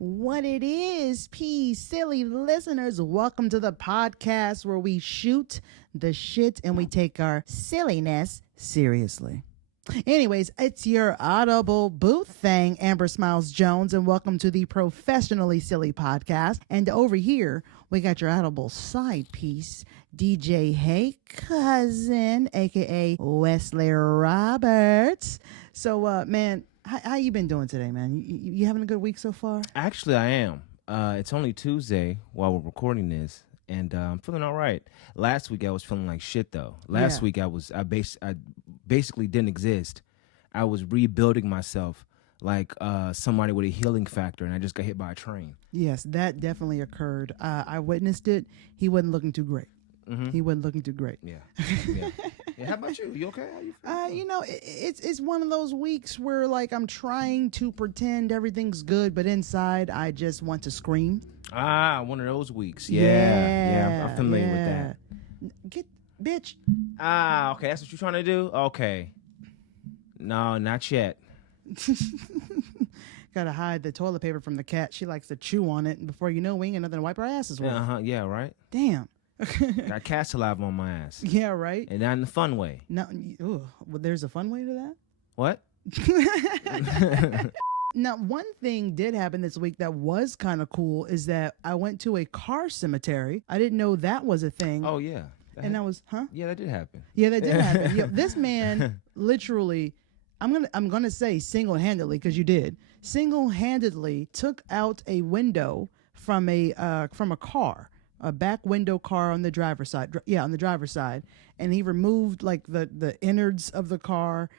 What it is, silly listeners. Welcome to the podcast where we shoot the shit and we take our silliness seriously. Anyways, it's your audible booth thing, Amber Smiles Jones, and welcome to the Professionally Silly podcast. And over here, we got your audible side piece, DJ Hey Cousin, A.K.A. Wesley Roberts. So, man, how you been doing today, man? You having a good week so far? Actually, I am. It's only Tuesday while we're recording this, and I'm feeling all right. Last week I was feeling like shit though. Last week I basically didn't exist. I was rebuilding myself like somebody with a healing factor, and I just got hit by a train. Yes, that definitely occurred. I witnessed it. He wasn't looking too great. Mm-hmm. He wasn't looking too great. Yeah. How about you? You okay? How you You know, feeling? it's one of those weeks where like I'm trying to pretend everything's good, but inside I just want to scream. One of those weeks. Yeah. I'm familiar with that. Get bitch. Okay. That's what you're trying to do. Okay. No, not yet. Gotta hide the toilet paper from the cat. She likes to chew on it, and before you know, we ain't got nothing to wipe our asses with. Yeah, right. Damn. Got cat saliva on my ass. Yeah, right. And not in the fun way. No, well, there's a fun way to that. What? Now, one thing did happen this week that was kind of cool is that I went to a car cemetery. I didn't know that was a thing. Oh yeah. And I was, Yeah, that did happen. Yeah, that did happen. Yo, this man literally, I'm gonna say single-handedly because you did single-handedly took out a window from a car. A back window car on the driver's side. On the driver's side. And he removed like the innards of the car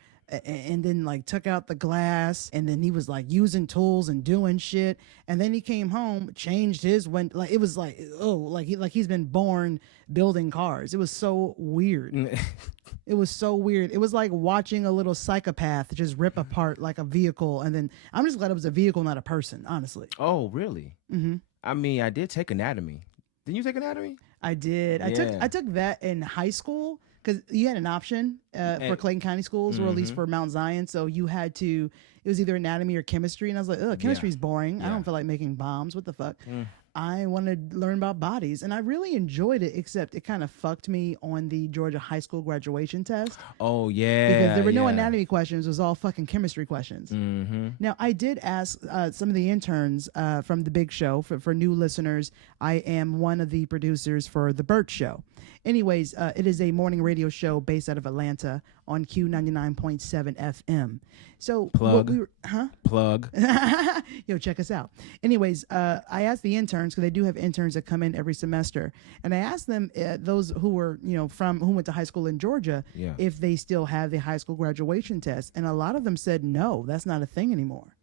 and then like took out the glass. And then he was like using tools and doing shit. And then he came home, changed his window. Like it was like, he's been born building cars. It was so weird. It was so weird. It was like watching a little psychopath just rip apart like a vehicle. And then I'm just glad it was a vehicle, not a person, honestly. Oh, really? Mm-hmm. I mean, I did take anatomy. Didn't you take anatomy? I did. Yeah. I took that in high school because you had an option for Clayton County schools, or at least for Mount Zion. So you had to. It was either anatomy or chemistry, and I was like, "Ugh, chemistry's boring. I don't feel like making bombs. What the fuck?" I wanted to learn about bodies, and I really enjoyed it. Except it kind of fucked me on the Georgia high school graduation test. Oh yeah, because there were no anatomy questions; it was all fucking chemistry questions. Mm-hmm. Now I did ask some of the interns from the Big Show for new listeners. I am one of the producers for the Burt Show. Anyways, it is a morning radio show based out of Atlanta on Q99.7 FM. So plug. Plug. Yo, check us out. Anyways, I asked the interns because they do have interns that come in every semester, and I asked them those who were who went to high school in Georgia if they still have the high school graduation test, and a lot of them said no, that's not a thing anymore.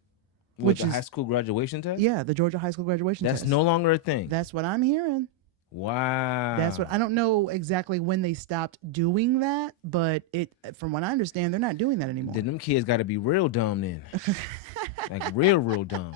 Which is high school graduation test? Yeah, the Georgia high school graduation test. That's no longer a thing. That's what I'm hearing. Wow. That's what I don't know exactly when they stopped doing that, but from what I understand, they're not doing that anymore. Then them kids got to be real dumb then. Like real dumb.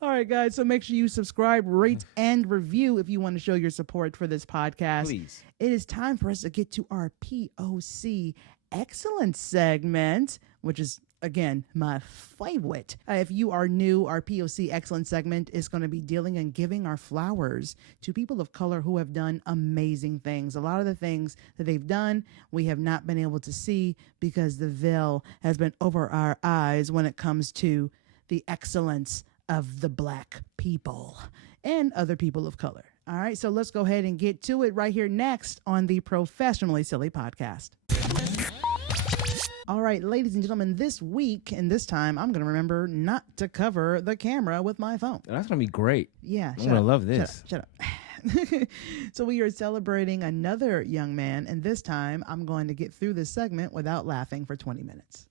All right, guys. So make sure you subscribe, rate, and review if you want to show your support for this podcast. Please. It is time for us to get to our POC Excellence segment, which is, again, my favorite. If you are new, our POC Excellence segment is going to be dealing and giving our flowers to people of color who have done amazing things. A lot of the things that they've done, we have not been able to see because the veil has been over our eyes when it comes to the excellence of the Black people and other people of color. All right, so let's go ahead and get to it right here next on the Professionally Silly podcast. All right, ladies and gentlemen, this week and this time, I'm going to remember not to cover the camera with my phone. That's going to be great. Yeah. I'm going to love this. Shut up. So we are celebrating another young man, and this time I'm going to get through this segment without laughing for 20 minutes.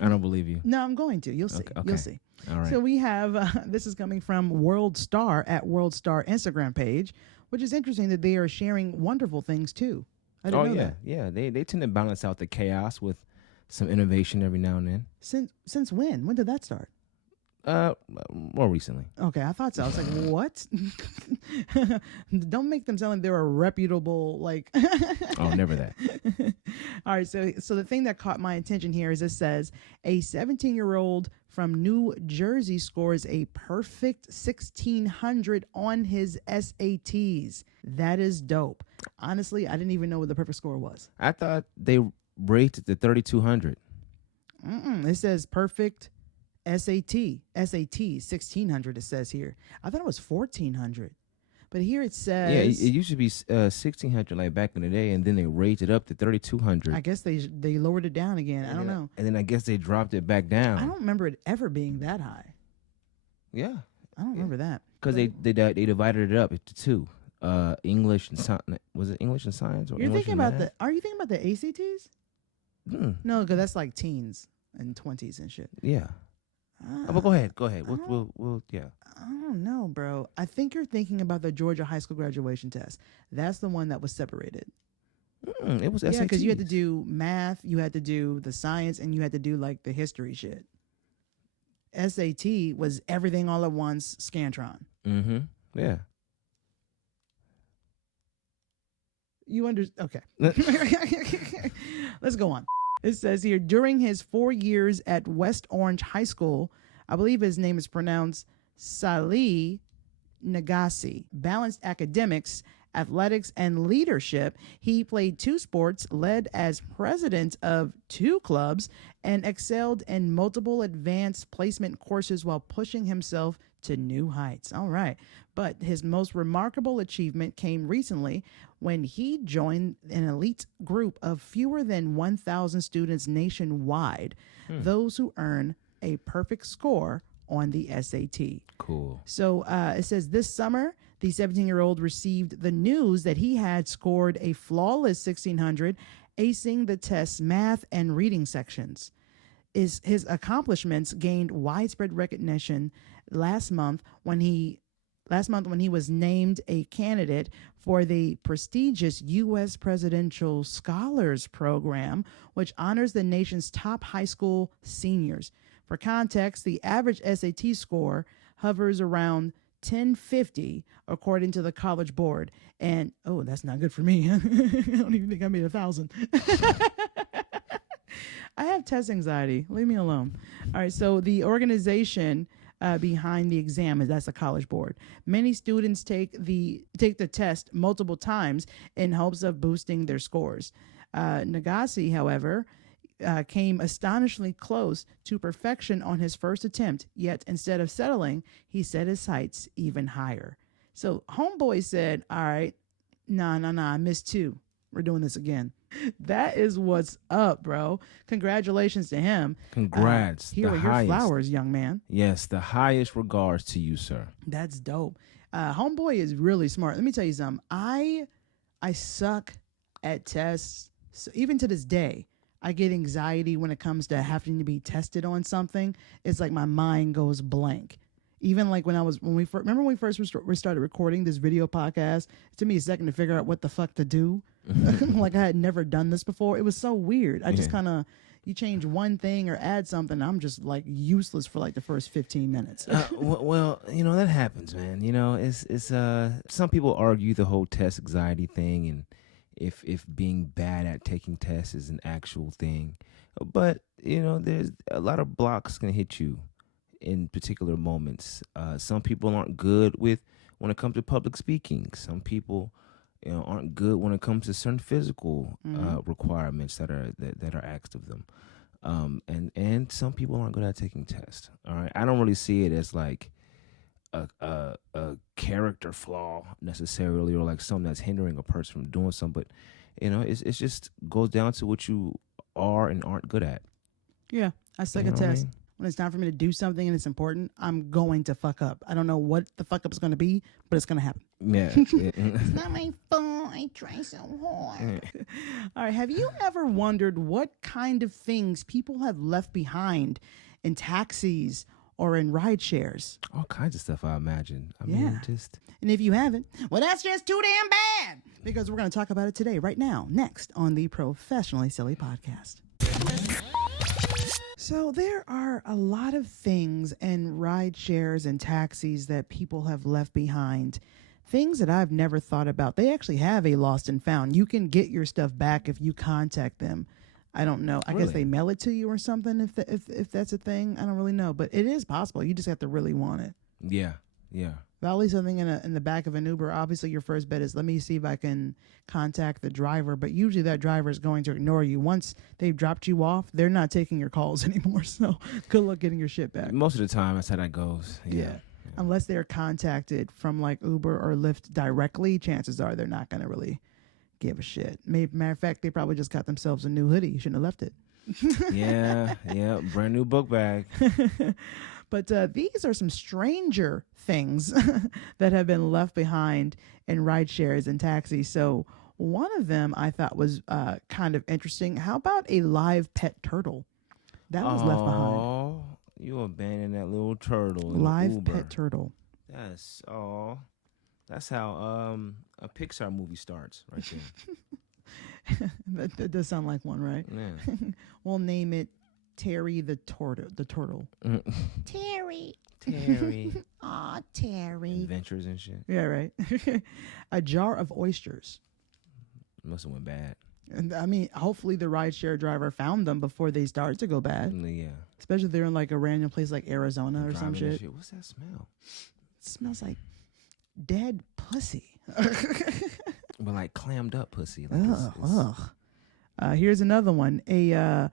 I don't believe you. No, I'm going to. You'll see. Okay. You'll see. All right. So we have, this is coming from World Star at World Star Instagram page, which is interesting that they are sharing wonderful things too. I didn't know that. Yeah. They tend to balance out the chaos with some innovation every now and then. Since when? When did that start? More recently. Okay, I thought so. I was like, what? Don't make them sound like they're a reputable, like. Oh, never that. All right, so the thing that caught my attention here is it says a 17-year-old from New Jersey scores a perfect 1600 on his SATs. That is dope. Honestly, I didn't even know what the perfect score was. I thought they rated the 3200. It says perfect SAT 1600. It says here. I thought it was 1400. But here it says... Yeah, it used to be 1600 like back in the day, and then they raised it up to 3200. I guess they lowered it down again. I don't know. And then I guess they dropped it back down. I don't remember it ever being that high. Yeah. I don't remember that. Because they divided it up into two. English and science. Was it English and science? Or Are you English thinking and about math? Are you thinking about the ACTs? No, because that's like teens and 20s and shit. Yeah. But go ahead. We'll yeah. I don't know, bro. I think you're thinking about the Georgia high school graduation test. That's the one that was separated. It was SATs. Yeah, because you had to do math, you had to do the science, and you had to do like the history shit. SAT was everything all at once, Scantron. Mm-hmm. Yeah. You okay. Let's go on. It says here, during his 4 years at West Orange High School, I believe his name is pronounced Salih Nagasi, balanced academics, athletics, and leadership. He played 2 sports, led as president of 2 clubs, and excelled in multiple advanced placement courses while pushing himself to new heights. All right. But his most remarkable achievement came recently when he joined an elite group of fewer than 1,000 students nationwide, those who earn a perfect score on the SAT. Cool. So it says this summer, the 17-year-old received the news that he had scored a flawless 1600, acing the test's math and reading sections. His accomplishments gained widespread recognition last month when he was named a candidate for the prestigious U.S. Presidential Scholars Program, which honors the nation's top high school seniors. For context, the average SAT score hovers around 1050, according to the College Board. And, oh, that's not good for me. I don't even think I made 1,000. I have test anxiety. Leave me alone. All right, so the organization behind the exam that's the College Board. Many students take the test multiple times in hopes of boosting their scores. Nagasi, however, came astonishingly close to perfection on his first attempt, yet instead of settling, he set his sights even higher. So homeboy said, all right, nah, I missed 2. We're doing this again. That is what's up, bro. Congratulations to him. Congrats. Here are your flowers, young man. Yes, the highest regards to you, sir. That's dope. Homeboy is really smart. Let me tell you something. I suck at tests. So even to this day, I get anxiety when it comes to having to be tested on something. It's like my mind goes blank. Even like when we first started recording this video podcast, it took me a second to figure out what the fuck to do. Like I had never done this before. It was so weird. I just kind of, you change one thing or add something, I'm just like useless for like the first 15 minutes. Well, that happens, man. It's some people argue the whole test anxiety thing, and if being bad at taking tests is an actual thing. But, there's a lot of blocks can hit you in particular moments. Some people aren't good when it comes to public speaking. Some people, aren't good when it comes to certain physical requirements that are asked of them. And some people aren't good at taking tests. All right, I don't really see it as like a character flaw necessarily, or like something that's hindering a person from doing something. But it's just goes down to what you are and aren't good at. Yeah, I suck at tests. When it's time for me to do something and it's important, I'm going to fuck up. I don't know what the fuck up is going to be, but it's going to happen. Yeah. It's not my fault. I try so hard. All right. Have you ever wondered what kind of things people have left behind in taxis or in ride shares? All kinds of stuff, I imagine. I mean, just... And if you haven't, well, that's just too damn bad, because we're going to talk about it today, right now, next on the Professionally Silly Podcast. So there are a lot of things in ride shares and taxis that people have left behind. Things that I've never thought about. They actually have a lost and found. You can get your stuff back if you contact them. I don't know. I guess they mail it to you or something. If that's a thing, I don't really know. But it is possible. You just have to really want it. Yeah, yeah. If I leave something in the back of an Uber, obviously your first bet is let me see if I can contact the driver. But usually that driver is going to ignore you. Once they've dropped you off, they're not taking your calls anymore. So good luck getting your shit back. Most of the time, that's how that goes. Yeah. Unless they're contacted from like Uber or Lyft directly, chances are they're not going to really give a shit. Matter of fact, they probably just got themselves a new hoodie. You shouldn't have left it. Yeah. Brand new book bag. But these are some stranger things that have been left behind in ride shares and taxis. So one of them I thought was kind of interesting. How about a live pet turtle? That was left behind. Oh, you abandoned that little turtle. Live pet turtle. That's how a Pixar movie starts right there. that does sound like one, right? Yeah. We'll name it Terry the turtle. Terry. Aw, Terry. Adventures and shit. Yeah, right. A jar of oysters. Must have went bad. And I mean, hopefully the rideshare driver found them before they started to go bad. Yeah. Especially if they're in like a random place like Arizona or some shit. What's that smell? It smells like dead pussy. But like clammed up pussy. Like Here's another one. I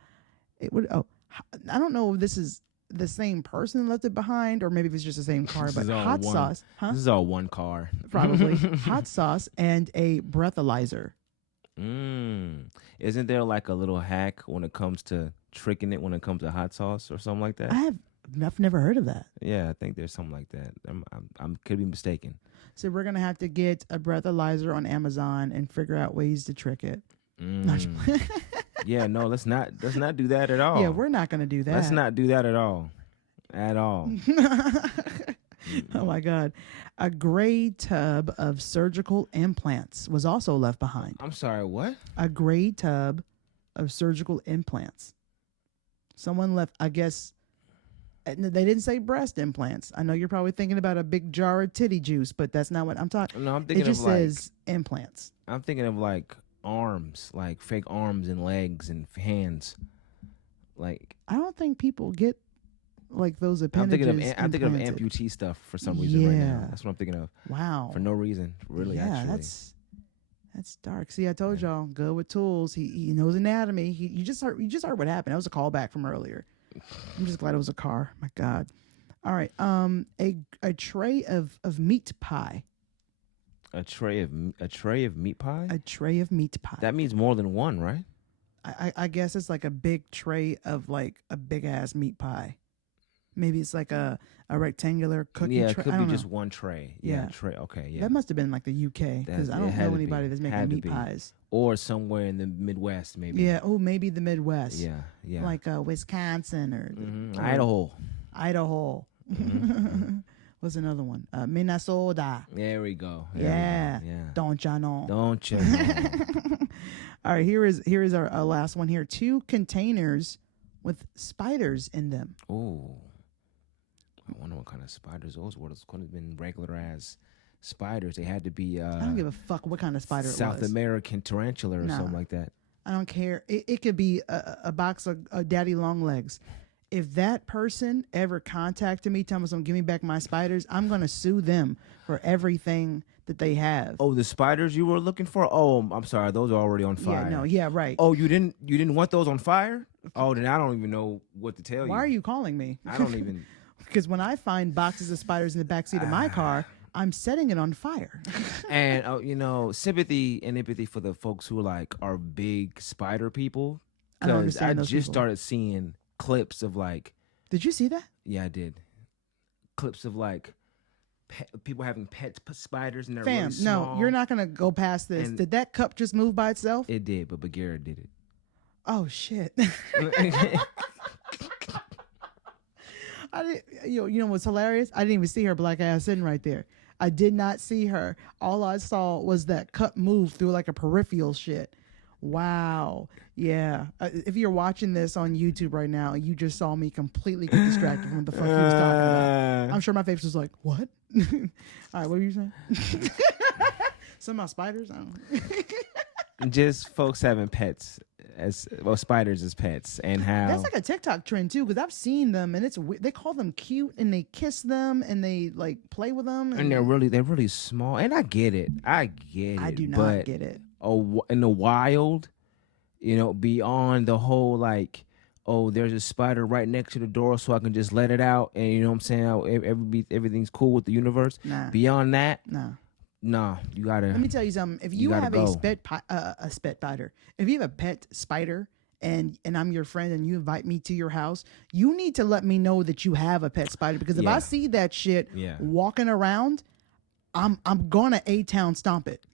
don't know if this is the same person left it behind or maybe if it's just the same car, but hot sauce. Huh? This is all one car. Probably. Hot sauce and a breathalyzer. Isn't there like a little hack when it comes to tricking it when it comes to hot sauce or something like that? I've never heard of that. Yeah, I think there's something like that. I'm could be mistaken. So we're gonna have to get a breathalyzer on Amazon and figure out ways to trick it. Yeah, no, let's not do that at all. Yeah, we're not gonna do that. Let's not do that at all. Oh my God. A gray tub of surgical implants was also left behind. I'm sorry, what? A gray tub of surgical implants. Someone left, I guess, they didn't say breast implants. I know you're probably thinking about a big jar of titty juice, but that's not what I'm talking. No, I'm thinking it just of like, says implants. I'm thinking of like arms, like fake arms and legs and hands. Like I don't think people get like those appendages. I'm thinking of amputee stuff for some reason right now. That's what I'm thinking of. Wow. For no reason, really. Yeah, actually. that's dark. See, I told y'all, good with tools. He knows anatomy. You just heard what happened. That was a callback from earlier. I'm just glad it was a car. My God. All right. A tray of meat pie. A tray of meat pie. A tray of meat pie. That means more than one, right? I guess it's like a big tray of like a big ass meat pie. Maybe it's like a rectangular cookie tray. Yeah, it could be just one tray. Yeah, tray. Okay, yeah. That must have been like the UK because I don't know anybody that's making meat pies. Or somewhere in the Midwest, maybe. Yeah. Oh, maybe the Midwest. Yeah. Like Wisconsin or Idaho. What's another one? Minnesota. There we go. Yeah. Don't ya know? Don't you know? All right. Here is our last one here. 2 containers with spiders in them. Oh. I wonder what kind of spiders those were. Those couldn't have been regular ass spiders. They had to be. I don't give a fuck what kind of spider it was. South American tarantula or something like that. I don't care. It could be a box of daddy long legs. If that person ever contacted me, telling me something, give me back my spiders, I'm gonna sue them for everything that they have. Oh, the spiders you were looking for? Oh, I'm sorry, those are already on fire. Yeah, right. Oh, you didn't want those on fire? Oh, then I don't even know what to tell you. Why are you calling me? I don't even. Because when I find boxes of spiders in the backseat of my car, I'm setting it on fire. And sympathy and empathy for the folks who are big spider people. Because I just started seeing clips of Did you see that? Yeah, I did. Clips of people having pet spiders and they're Fam, really small. no, you're not gonna go past this. Did that cup just move by itself? It did, but Bagheera did it. Oh shit. You know what's hilarious? I didn't even see her black ass sitting right there. I did not see her. All I saw was that cup move through like a peripheral shit. Wow. Yeah. If you're watching this on YouTube right now, you just saw me completely get distracted from what the fuck he was talking about. I'm sure my face was like, what? All right, what were you saying? Some about spiders? I don't know. Just folks having pets. as well, spiders as pets, and how That's like a TikTok trend too, because I've seen them and they call them cute and they kiss them and they like play with them and they're really small. And I get it, I do not but get it. in the wild, beyond the whole like, oh, there's a spider right next to the door, so I can just let it out, and you know what I'm saying, everything's cool with the universe. Nah. Beyond that, nah, you gotta. Let me tell you something. If you have a spider, if you have a pet spider, and I'm your friend and you invite me to your house, you need to let me know that you have a pet spider, because if I see that shit walking around, I'm gonna A-Town stomp it.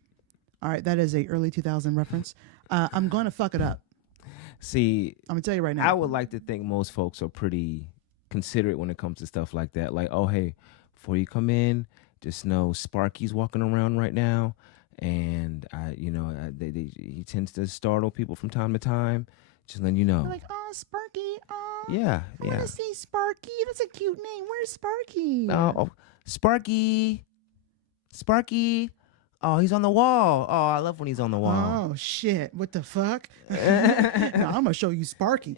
All right, that is a early 2000 reference. I'm gonna fuck it up. See, I'm gonna tell you right now. I would like to think most folks are pretty considerate when it comes to stuff like that. Like, oh, hey, before you come in, just know Sparky's walking around right now, and he tends to startle people from time to time. Just letting you know. You're like, oh, Sparky. Oh, yeah. I want to see Sparky. That's a cute name. Where's Sparky? Oh, Sparky. Oh, he's on the wall. Oh, I love when he's on the wall. Oh, shit. What the fuck? No, I'm going to show you Sparky.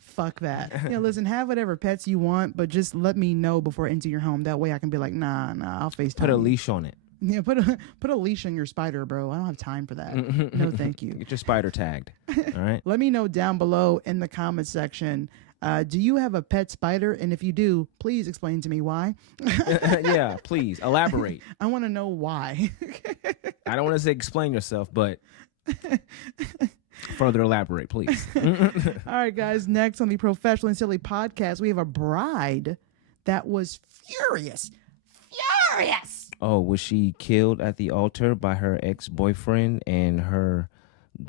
Fuck that. Listen, have whatever pets you want, but just let me know before I enter your home. That way I can be like, nah, I'll FaceTime. Put a leash on it. Yeah, put a leash on your spider, bro. I don't have time for that. No, thank you. Get your spider tagged. All right. Let me know down below in the comment section. Do you have a pet spider? And if you do, please explain to me why. Yeah, please elaborate. I want to know why. I don't want to say explain yourself, but further elaborate, please. All right, guys. Next on the Professional and Silly podcast, we have a bride that was furious. Oh, was she killed at the altar by her ex-boyfriend and her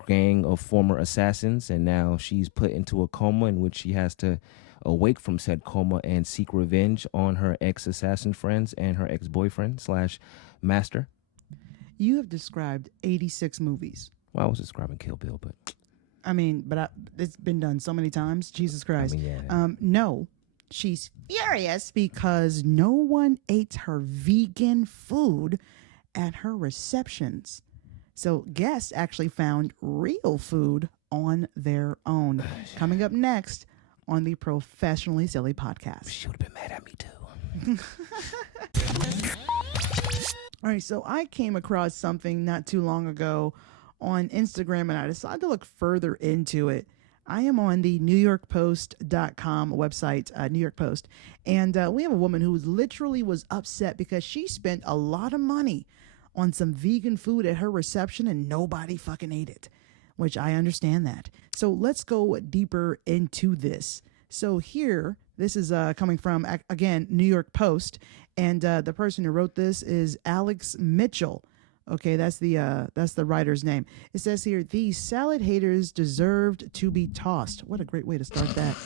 gang of former assassins, and now she's put into a coma in which she has to awake from said coma and seek revenge on her ex-assassin friends and her ex-boyfriend / master? You have described 86 movies. Well, I was describing Kill Bill, but it's been done so many times. Jesus Christ. Yeah. No. She's furious because no one ate her vegan food at her receptions. So guests actually found real food on their own. Coming up next on the Professionally Silly podcast. She would have been mad at me too. All right, so I came across something not too long ago on Instagram, and I decided to look further into it. I am on the NewYorkPost.com website, New York Post, and we have a woman who was upset because she spent a lot of money on some vegan food at her reception and nobody fucking ate it, which I understand that. So let's go deeper into this. So here, this is coming from, again, New York Post, and the person who wrote this is Alex Mitchell. Okay, that's the writer's name. It says here, these salad haters deserved to be tossed. What a great way to start that.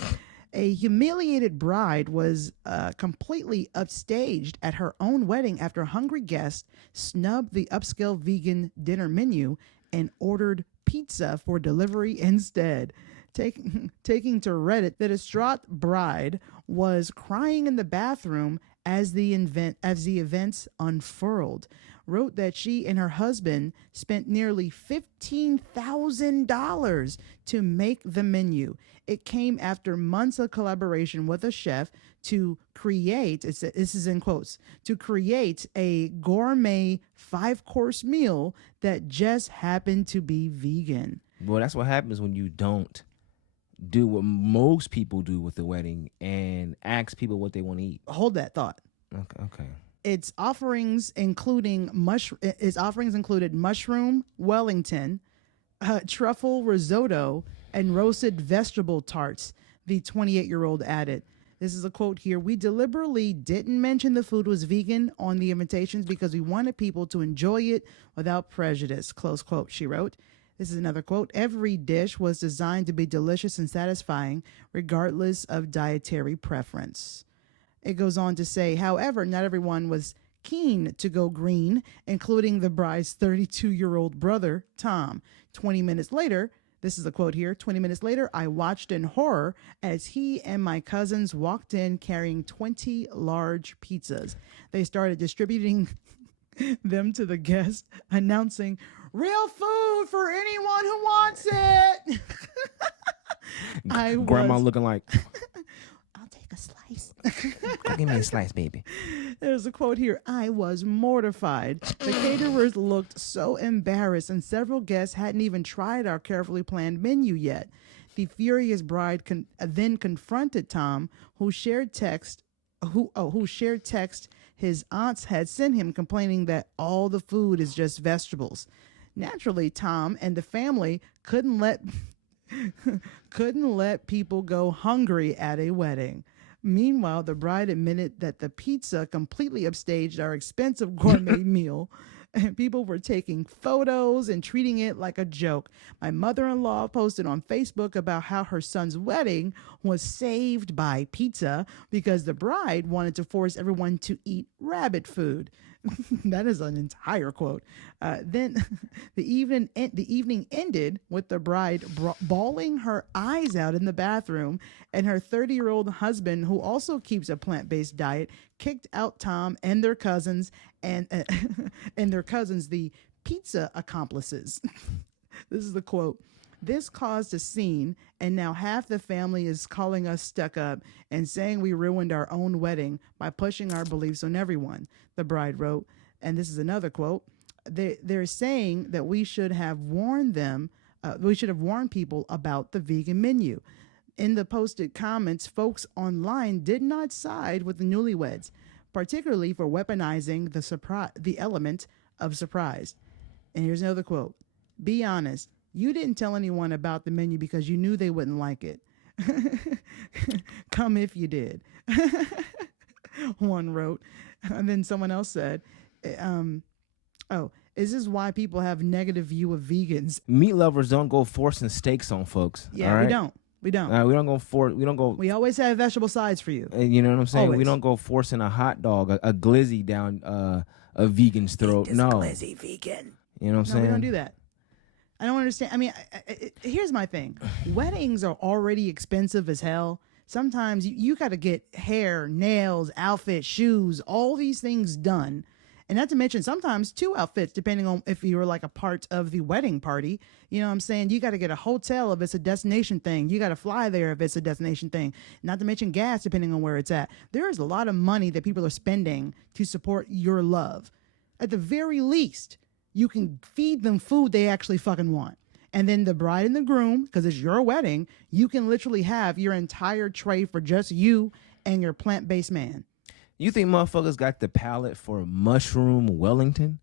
A humiliated bride was completely upstaged at her own wedding after hungry guests snubbed the upscale vegan dinner menu and ordered pizza for delivery instead. Taking to Reddit, the distraught bride was crying in the bathroom as the events unfurled. Wrote that she and her husband spent nearly $15,000 to make the menu. It came after months of collaboration with a chef to create, this is in quotes, to create a gourmet 5-course meal that just happened to be vegan. Well, that's what happens when you don't do what most people do with the wedding and ask people what they want to eat. Hold that thought. Okay. Its offerings included mushroom Wellington, truffle risotto, and roasted vegetable tarts, the 28-year-old added. This is a quote here. We deliberately didn't mention the food was vegan on the invitations because we wanted people to enjoy it without prejudice, close quote, she wrote. This is another quote. Every dish was designed to be delicious and satisfying, regardless of dietary preference. It goes on to say, however, not everyone was keen to go green, including the bride's 32-year-old brother, Tom. 20 minutes later, this is a quote here, 20 minutes later, I watched in horror as he and my cousins walked in carrying 20 large pizzas. They started distributing them to the guests, announcing real food for anyone who wants it. Grandma looking like, I'll take a slice. give me a slice, baby. There's a quote here. I was mortified. The caterers looked so embarrassed, and several guests hadn't even tried our carefully planned menu yet. The furious bride then confronted Tom, who shared text his aunts had sent him, complaining that all the food is just vegetables. Naturally, Tom and the family couldn't let people go hungry at a wedding. Meanwhile, the bride admitted that the pizza completely upstaged our expensive gourmet meal, and people were taking photos and treating it like a joke. My mother-in-law posted on Facebook about how her son's wedding was saved by pizza because the bride wanted to force everyone to eat rabbit food. That is an entire quote. Then the evening ended with the bride bawling her eyes out in the bathroom, and her 30-year-old husband, who also keeps a plant-based diet, kicked out Tom and their cousins and the pizza accomplices. This is the quote. This caused a scene, and now half the family is calling us stuck up and saying we ruined our own wedding by pushing our beliefs on everyone, the bride wrote. And this is another quote. They're saying that we should have warned people about the vegan menu. In the posted comments, folks online did not side with the newlyweds, particularly for weaponizing the element of surprise. And here's another quote. Be honest. You didn't tell anyone about the menu because you knew they wouldn't like it. Come if you did. One wrote. And then someone else said, is this why people have negative view of vegans? Meat lovers don't go forcing steaks on folks. Yeah, right? we don't. We don't. We always have vegetable sides for you. You know what I'm saying? Always. We don't go forcing a hot dog, a glizzy down a vegan's throat. No. Glizzy vegan. You know what I'm saying? We don't do that. I don't understand. I mean, here's my thing. Weddings are already expensive as hell. Sometimes you got to get hair, nails, outfit, shoes, all these things done. And not to mention sometimes 2 outfits, depending on if you're like a part of the wedding party. You know what I'm saying? You got to get a hotel if it's a destination thing. You got to fly there if it's a destination thing. Not to mention gas, depending on where it's at. There is a lot of money that people are spending to support your love. At the very least, you can feed them food they actually fucking want. And then the bride and the groom, because it's your wedding, you can literally have your entire tray for just you and your plant-based man. You think motherfuckers got the palate for mushroom Wellington?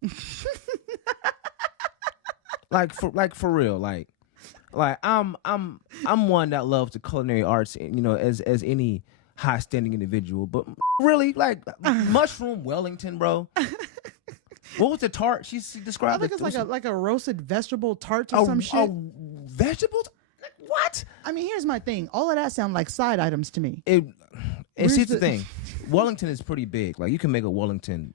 like for real, like I'm one that loves the culinary arts, you know, as any high standing individual, but really, like mushroom Wellington, bro. What was the tart she described? I think it's like a roasted vegetable tart or some shit. Vegetables? What? I mean, here's my thing. All of that sound like side items to me. And here's the thing. Wellington is pretty big. Like, you can make a Wellington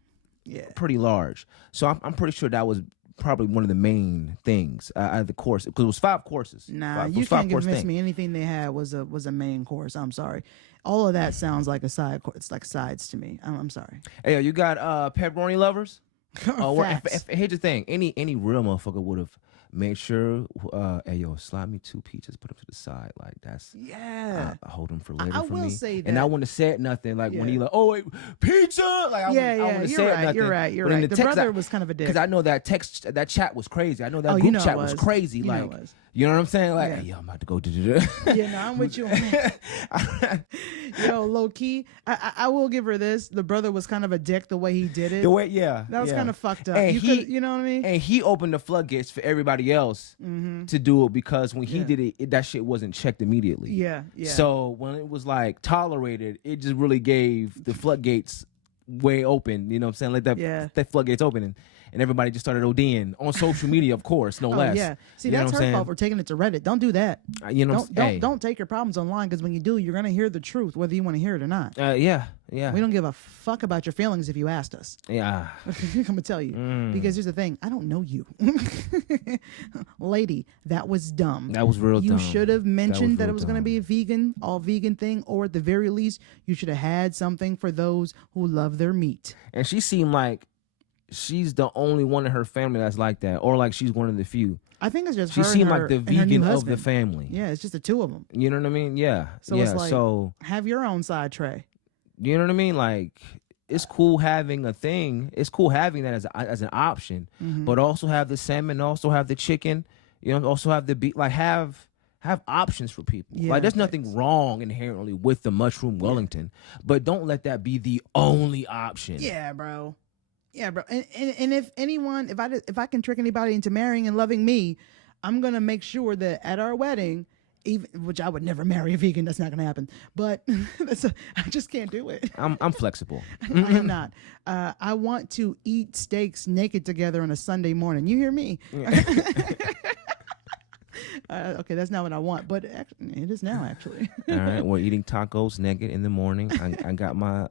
pretty large. So I'm pretty sure that was probably one of the main things out of the course, because it was 5 courses. Nah, you can't convince me anything they had was a main course. I'm sorry. All of that sounds like a side course. It's like sides to me. I'm sorry. Hey, you got pepperoni lovers? Here's the thing. Any real motherfucker would have made sure, hey, yo, slide me 2 pizzas, put them to the side. Like, that's, yeah. I hold them for later I for will me. say that. And I wouldn't have said nothing. Like, when he like, oh, wait, pizza? Like, I wouldn't have said nothing. You're right. The brother was kind of a dick. Because I know that chat was crazy. I know that group chat was crazy. Like, you know what I'm saying? Like, hey, yo, I'm about to go do. Yeah, no, I'm with you on that. Yo, low key, I will give her this. The brother was kind of a dick the way he did it. That was kind of fucked up. And you know what I mean? And he opened the floodgates for everybody else to do it, because when he did it, that shit wasn't checked immediately. Yeah. So when it was like tolerated, it just really gave the floodgates way open. You know what I'm saying? Like that floodgates open, and everybody just started ODing on social media, of course, no less. Yeah. See, that's her fault for taking it to Reddit. Don't do that. You know, don't take your problems online, because when you do, you're gonna hear the truth, whether you want to hear it or not. Yeah. We don't give a fuck about your feelings if you asked us. Yeah. I'm gonna tell you, because here's the thing: I don't know you, lady. That was dumb. That was real dumb. You should have mentioned that it was gonna be a all vegan thing, or at the very least, you should have had something for those who love their meat. And she seemed like she's the only one in her family that's like that, or like she's one of the few. I think it's just She her seemed and her, like the and her new vegan of the husband. family. Yeah, it's just the two of them. You know what I mean? Yeah. So yeah. it's like, so have your own side tray. you know what I mean? Like, it's cool having a thing. It's cool having that as an option, but also have the salmon, also have the chicken. You know, also have the beef. Like, have options for people. Yeah, like, there's nothing wrong inherently with the mushroom Wellington, but don't let that be the only option. Yeah, bro. Yeah, bro. And if anyone, if I can trick anybody into marrying and loving me, I'm gonna make sure that at our wedding, even which I would never marry a vegan. That's not gonna happen. But I just can't do it. I'm flexible. I am not. I want to eat steaks naked together on a Sunday morning. You hear me? Yeah. Okay, that's not what I want, but it is now, actually. All right, we're eating tacos naked in the morning. I got my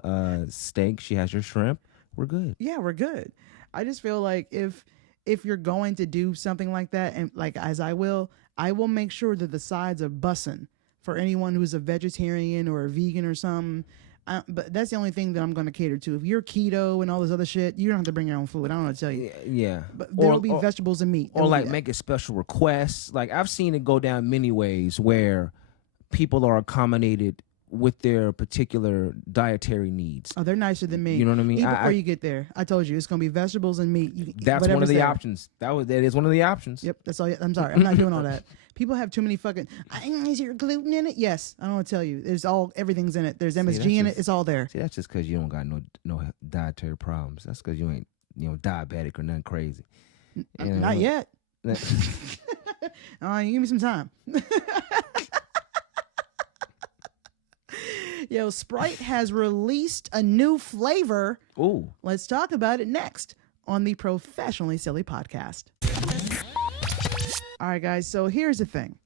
steak. She has her shrimp. We're good. Yeah, we're good. I just feel like if you're going to do something like that, and like as I will make sure that the sides are bussin' for anyone who's a vegetarian or a vegan or something. But that's the only thing that I'm going to cater to. If you're keto and all this other shit, you don't have to bring your own food. I don't know what to tell you. Yeah. But there'll be vegetables and meat. Or like make a special request. Like, I've seen it go down many ways where people are accommodated with their particular dietary needs. Oh, they're nicer than me. You know what I mean? Eat before you get there. I told you it's going to be vegetables and meat. That's one of the options. That is one of the options. Yep, that's all. I'm sorry, I'm not doing all that. People have too many fucking. Is there gluten in it? Yes, I don't want to tell you. There's everything's in it. There's MSG in it. It's all there. See, that's just because you don't got no dietary problems. That's because you ain't diabetic or nothing crazy. Not yet. You give me some time. Yo, Sprite has released a new flavor. Ooh. Let's talk about it next on the Professionally Silly podcast. All right, guys. So here's the thing.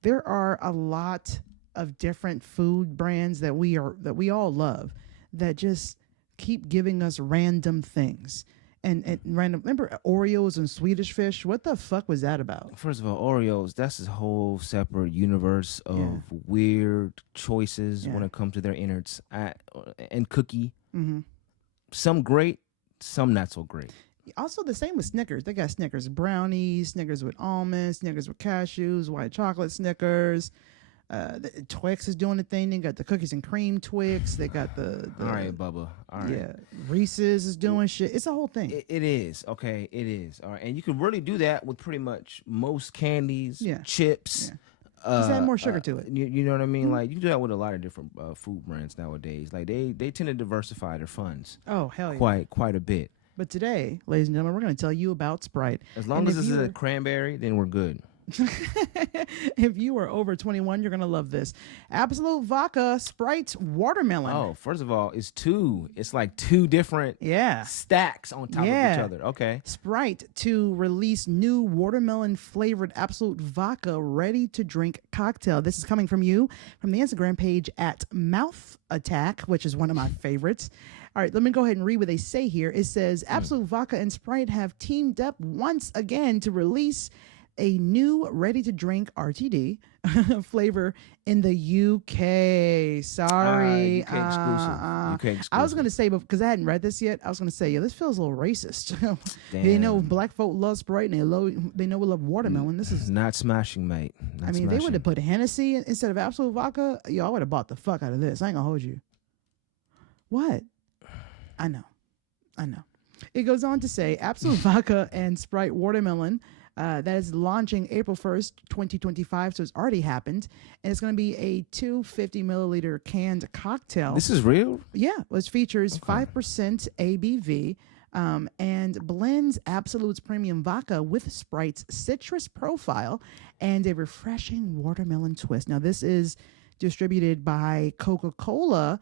There are a lot of different food brands that we all love that just keep giving us random things. And random. Remember Oreos and Swedish Fish? What the fuck was that about? First of all, Oreos, that's a whole separate universe of weird choices when it comes to their innards. And cookie. Mm-hmm. Some great, some not so great. Also, the same with Snickers. They got Snickers brownies, Snickers with almonds, Snickers with cashews, white chocolate Snickers. The Twix is doing the thing. They got the cookies and cream Twix. They got the all right, Bubba. All right. Yeah, Reese's is doing shit. It's a whole thing. It is. Okay, it is. All right. And you can really do that with pretty much most candies, chips. Yeah. Just add more sugar to it. You know what I mean? Like, you do that with a lot of different food brands nowadays. Like, they tend to diversify their funds. Oh, hell yeah. Quite a bit. But today, ladies and gentlemen, we're going to tell you about Sprite. As long as this is a cranberry, then we're good. If you are over 21, you're going to love this. Absolute Vodka Sprite Watermelon. Oh, first of all, it's like two different stacks on top of each other. Okay. Sprite to release new watermelon flavored Absolute Vodka ready to drink cocktail. This is coming from you from the Instagram page at Mouth Attack, which is one of my favorites. All right, let me go ahead and read what they say here. It says Absolute Vodka and Sprite have teamed up once again to release a new ready-to-drink RTD flavor in the UK. Sorry. UK exclusive. I was going to say, because I hadn't read this yet, I was going to say, this feels a little racist. They know black folk love Sprite, and they know we love watermelon. This is not smashing, mate. They would have put Hennessy instead of Absolute Vodka. I would have bought the fuck out of this. I ain't going to hold you. What? I know. It goes on to say, Absolute Vodka and Sprite Watermelon, that is launching April 1st, 2025, so it's already happened. And it's going to be a 250 milliliter canned cocktail. This is real? Yeah, which features 5% ABV and blends Absolute's premium vodka with Sprite's citrus profile and a refreshing watermelon twist. Now, this is distributed by Coca-Cola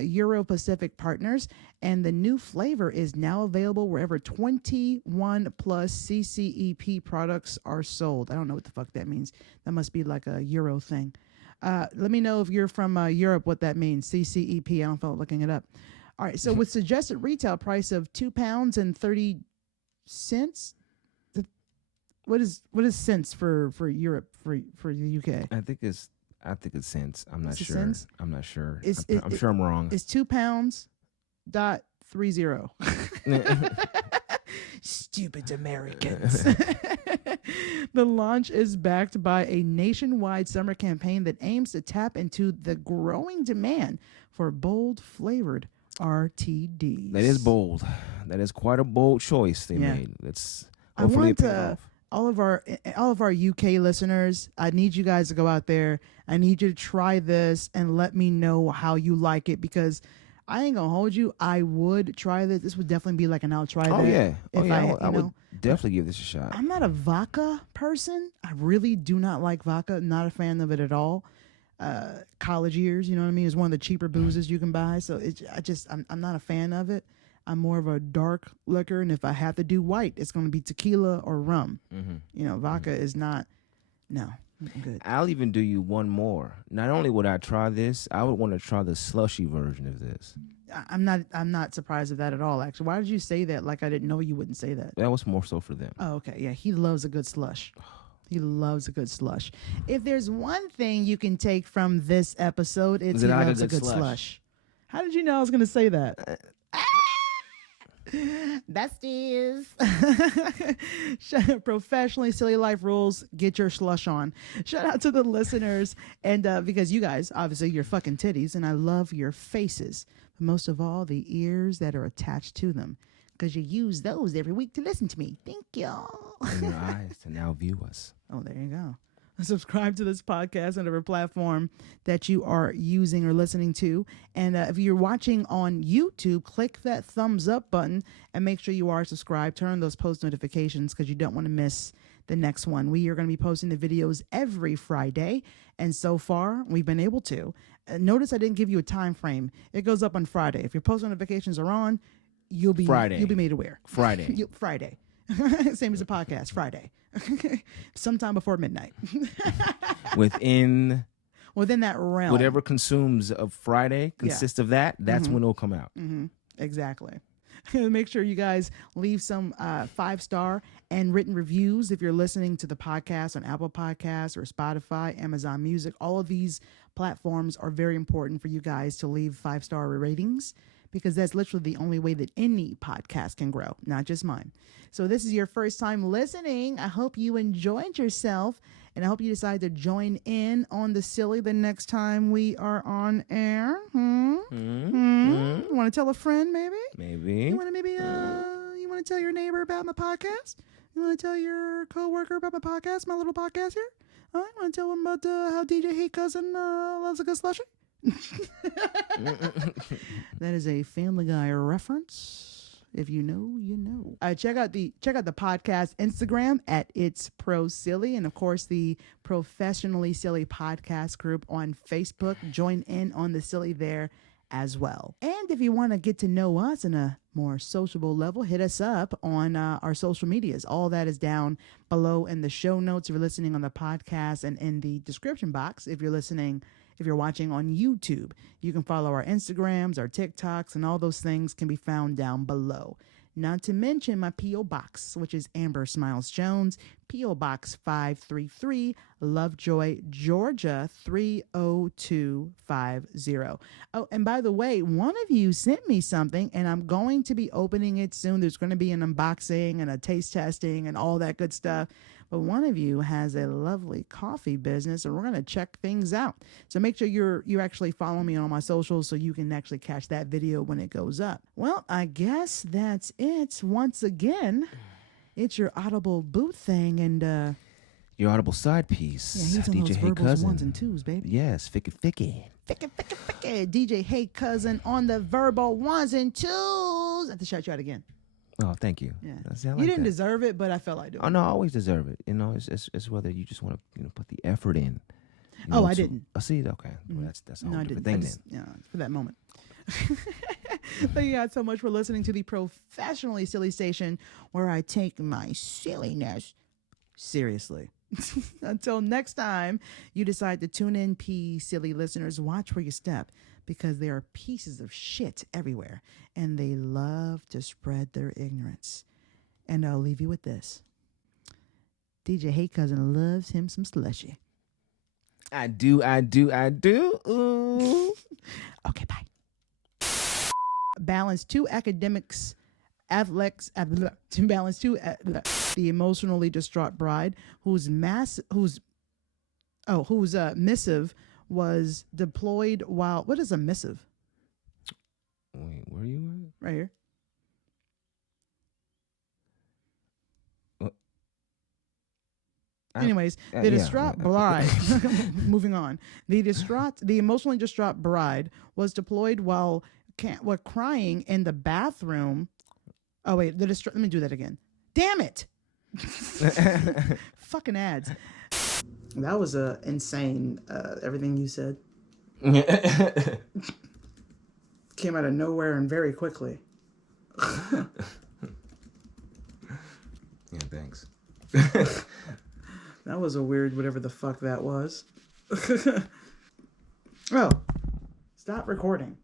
Euro-Pacific partners, and the new flavor is now available wherever 21 plus CCEP products are sold. I don't know what the fuck that means. That must be like a Euro thing. Let me know if you're from Europe what that means. CCEP. I don't feel like looking it up. All right. So with suggested retail price of £2.30. What is cents for Europe for the UK? I think it's cents. I'm not sure. Cents? I'm not sure. I'm sure I'm wrong. It's £2.30. Stupid Americans. The launch is backed by a nationwide summer campaign that aims to tap into the growing demand for bold flavored RTDs. That is bold. That is quite a bold choice they made. Let's hopefully it pays off. All of our UK listeners, I need you guys to go out there. I need you to try this and let me know how you like it, because I ain't gonna hold you. I would try this. This would definitely be like an I'll try that. I would definitely give this a shot. I'm not a vodka person. I really do not like vodka. Not a fan of it at all. College years, you know what I mean? It's one of the cheaper boozes you can buy. So I'm not a fan of it. I'm more of a dark liquor, and if I have to do white, it's going to be tequila or rum. Vodka is not. No, I'm good. I'll even do you one more. Not only would I try this, I would want to try the slushy version of this. I'm not surprised at that at all. Actually, why did you say that? Like I didn't know you wouldn't say that. That was more so for them. Oh, okay. Yeah, he loves a good slush. He loves a good slush. If there's one thing you can take from this episode, it's he loves a good slush. How did you know I was going to say that? Besties. Professionally Silly Life Rules. Get your slush on. Shout out to the listeners, and because you guys, obviously, you're fucking titties, and I love your faces, but most of all, the ears that are attached to them, because you use those every week to listen to me. Thank y'all. And your eyes to now view us. Oh, there you go. Subscribe to this podcast on whatever platform that you are using or listening to. And if you're watching on YouTube, click that thumbs up button and make sure you are subscribed. Turn on those post notifications because you don't want to miss the next one. We are going to be posting the videos every Friday. And so far, we've been able to. Notice I didn't give you a time frame. It goes up on Friday. If your post notifications are on, you'll be made aware. Friday. Friday. Same as the podcast, Friday. Sometime before midnight. Within that realm. Whatever consumes of Friday consists of that. That's when it'll come out. Exactly. Make sure you guys leave some 5-star and written reviews if you're listening to the podcast on Apple Podcasts or Spotify, Amazon Music. All of these platforms are very important for you guys to leave 5-star ratings, because that's literally the only way that any podcast can grow, not just mine. So this is your first time listening. I hope you enjoyed yourself, and I hope you decide to join in on the silly the next time we are on air. You want to tell a friend, maybe? Maybe. You want to tell your neighbor about my podcast? You want to tell your coworker about my podcast, my little podcast here? You want to tell them about how DJ Hey Cousin loves a good slushy? That is a Family Guy reference. If you know, you know. Check out the podcast Instagram at It's Pro Silly, and of course the Professionally Silly podcast group on Facebook. Join in on the silly there as well. And if you want to get to know us on a more sociable level, hit us up on our social medias. All that is down below in the show notes if you're listening on the podcast, and in the description box if you're watching on YouTube. You can follow our Instagrams, our TikToks, and all those things can be found down below. Not to mention my P.O. Box, which is Amber Smiles Jones, P.O. Box 533, Lovejoy, Georgia 30250. Oh, and by the way, one of you sent me something, and I'm going to be opening it soon. There's going to be an unboxing and a taste testing and all that good stuff. But one of you has a lovely coffee business, and we're going to check things out. So make sure you actually follow me on my socials so you can actually catch that video when it goes up. Well, I guess that's it. Once again, it's your Audible boot thing, and your Audible side piece. Yeah, he's on DJ those Hey verbals Cousin. 1s and 2s, baby. Yes, ficky. DJ Hey Cousin on the verbal 1s and 2s. I have to shout you out again. Oh, thank you. Yeah. Like you didn't deserve it, but I felt like doing it. Oh no, I always deserve it. You know, it's whether you just want to put the effort in. I didn't. I see. Okay, well, that's a whole different thing then. Yeah, for that moment. Thank you guys so much for listening to the Professionally Silly Station, where I take my silliness seriously. Until next time you decide to tune in, silly listeners, watch where you step, because there are pieces of shit everywhere, and they love to spread their ignorance. And I'll leave you with this. DJ Hey Cousin loves him some slushy. I do. Ooh. Okay, bye. Balance 2 academics to balance two, the emotionally distraught bride whose missive was deployed while, what is a missive? Wait, where are you at? Right here. Anyways, the distraught bride, moving on. The emotionally distraught bride was deployed while crying in the bathroom. Oh, wait, let me do that again. Damn it. Fucking ads. That was insane, everything you said. Came out of nowhere and very quickly. Yeah, thanks. That was a weird whatever the fuck that was. Oh, stop recording.